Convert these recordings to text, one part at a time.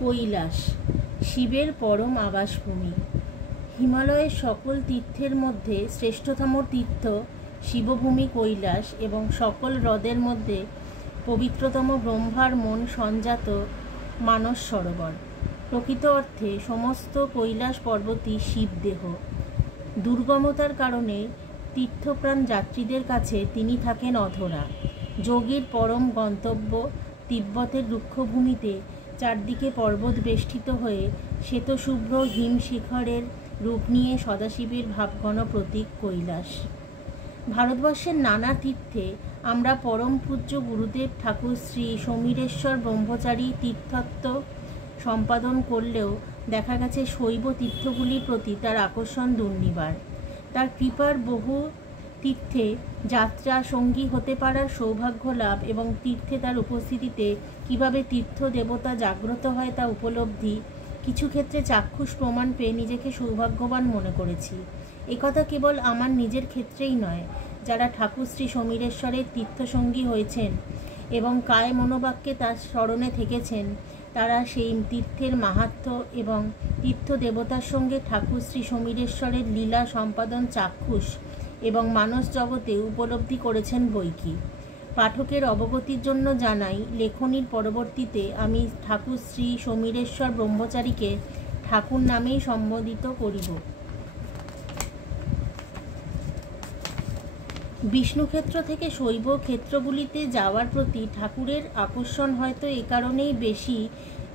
কৈলাস শিবের পরম আবাসভূমি। হিমালয়ের সকল তীর্থের মধ্যে শ্রেষ্ঠতম তীর্থ শিবভূমি কৈলাস এবং সকল হ্রদের মধ্যে পবিত্রতম ব্রহ্মার মন সঞ্জাত মানস সরোবর। প্রকৃত অর্থে সমস্ত কৈলাস পর্বতই শিবদেহ। দুর্গমতার কারণে তীর্থপ্রাণ যাত্রীদের কাছে তিনি থাকেন অধরা। যোগীর পরম গন্তব্য তিব্বতের রুক্ষভূমিতে চারদিকে পর্বত বেষ্টিত হয়ে শ্বেতশুভ্র হিমশিখরের রূপ নিয়ে সদাশিবের ভাবঘন প্রতীক কৈলাস। ভারতবর্ষের নানা তীর্থে আমরা পরম পূজ্য গুরুদেব ঠাকুর শ্রী সমীরেশ্বর ব্রহ্মচারী তীর্থত্ব সম্পাদন করলেও দেখা গেছে শৈব তীর্থগুলির প্রতি তার আকর্ষণ দুর্নিবার। তার কৃপার বহু তীর্থে যাত্রা সঙ্গী হতে পারার সৌভাগ্য লাভ এবং তীর্থে তার উপস্থিতিতে কিভাবে তীর্থ দেবতা জাগ্রত হয় তা উপলব্ধি, কিছু ক্ষেত্রে চাক্ষুষ প্রমাণ পেয়ে নিজেকে সৌভাগ্যবান মনে করেছি। একথা কেবল আমার নিজের ক্ষেত্রেই নয়, যারা ঠাকুর শ্রী সমীরেশ্বরের তীর্থসঙ্গী হয়েছেন এবং কায় মনোবাক্যে তার স্মরণে থেকেছেন, তারা সেই তীর্থের মাহাত্ম্য এবং তীর্থ দেবতার সঙ্গে ঠাকুর শ্রী সমীরেশ্বরের লীলা সম্পাদন চাক্ষুষ এবং মানস জগতে উপলব্ধি করেছেন বৈকি। পাঠকের অবগতির জন্য জানাই, লেখনীর পরবর্তীতে আমি ঠাকুর শ্রী সমীরেশ্বর ব্রহ্মচারীকে ঠাকুর নামেই সম্বোধিত করিব। বিষ্ণুক্ষেত্র থেকে শৈব ক্ষেত্রগুলিতে যাওয়ার প্রতি ঠাকুরের আকর্ষণ হয়তো এ কারণেই বেশি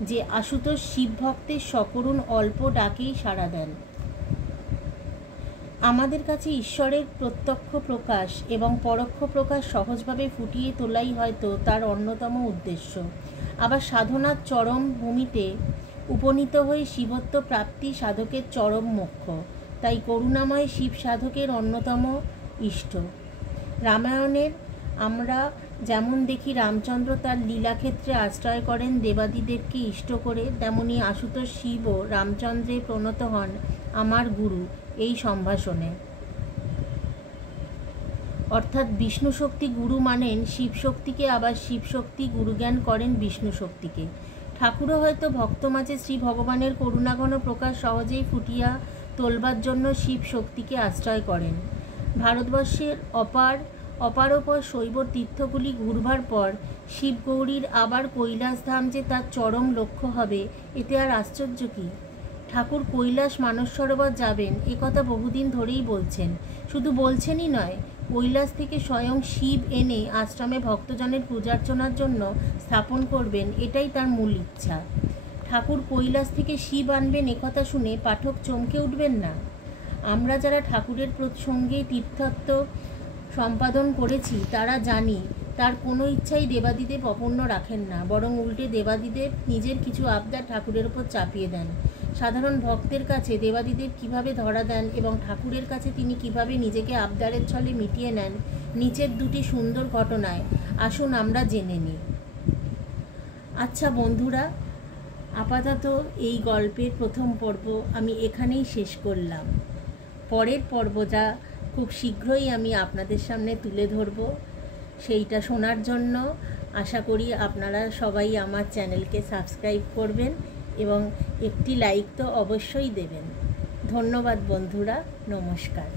যে আশুতোষ শিবভক্তের সকরুণ অল্প ডাকেই সাড়া দেন। আমাদের কাছে ঈশ্বরের প্রত্যক্ষ প্রকাশ এবং পরোক্ষ প্রকাশ সহজভাবে ফুটিয়ে তোলাই হয়তো তার অন্যতম উদ্দেশ্য। আবার সাধনার চরম ভূমিতে উপনীত হয়ে শিবত্ব প্রাপ্তি সাধকের চরম মোক্ষ। তাই করুণাময় শিব সাধকের অন্যতম ইষ্ট। রামায়ণের আমরা যেমন দেখি রামচন্দ্র তার লীলাক্ষেত্রে আশ্রয় করেন দেবাদিদেবকে ইষ্ট করে, তেমনি আশুতোষ শিবও রামচন্দ্রে প্রণত হন আমার গুরু এই সম্ভাষণে। অর্থাৎ বিষ্ণু শক্তি গুরু মানেন শিবশক্তিকে, আবার শিবশক্তি গুরুজ্ঞান করেন বিষ্ণু শক্তিকে। ঠাকুরও হয়তো ভক্ত মাঝে শ্রী ভগবানের করুণাঘন প্রকাশ সহজেই ফুটিয়া তোলবার জন্য শিব শক্তিকে আশ্রয় করেন। ভারতবর্ষের অপারপর শৈব তীর্থগুলি ঘুরবার পর শিবগৌরীর আবার কৈলাসধাম যে তার চরম লক্ষ্য হবে, এতে আর আশ্চর্য কী? ঠাকুর কৈলাস মানস সরোবর যাবেন এ কথা বহুদিন ধরেই বলছেন। শুধু বলছেনই নয়, কৈলাস থেকে স্বয়ং শিব এনে আশ্রমে ভক্তজনের পূজার্চনার জন্য স্থাপন করবেন, এটাই তার মূল ইচ্ছা। ঠাকুর কৈলাস থেকে শিব আনবেন একথা শুনে পাঠক চমকে উঠবেন না? আমরা যারা ঠাকুরের সঙ্গে তীর্থত্ব সম্পাদন করেছি তারা জানি তার কোনো ইচ্ছাই দেবাদিদেব অপূর্ণ রাখেন না, বরং উল্টে দেবাদিদেব নিজের কিছু আবদার ঠাকুরের ওপর চাপিয়ে দেন। সাধারণ ভক্তের কাছে দেবাদিদেব কিভাবে ধরা দেন এবং ঠাকুরের কাছে তিনি কিভাবে নিজেকে আবদারের ছলে মিটিয়ে নেন, নিচের দুটি সুন্দর ঘটনায় আসুন আমরা জেনে নিই। আচ্ছা বন্ধুরা, আপাতত এই গল্পের প্রথম পর্ব আমি এখানেই শেষ করলাম। পরের পর্বটা খুব শীঘ্রই আমি আপনাদের সামনে তুলে ধরব। সেইটা শোনার জন্য আশা করি আপনারা সবাই আমার চ্যানেলকে সাবস্ক্রাইব করবেন এবং একটি লাইক তো অবশ্যই দেবেন। ধন্যবাদ বন্ধুরা, নমস্কার।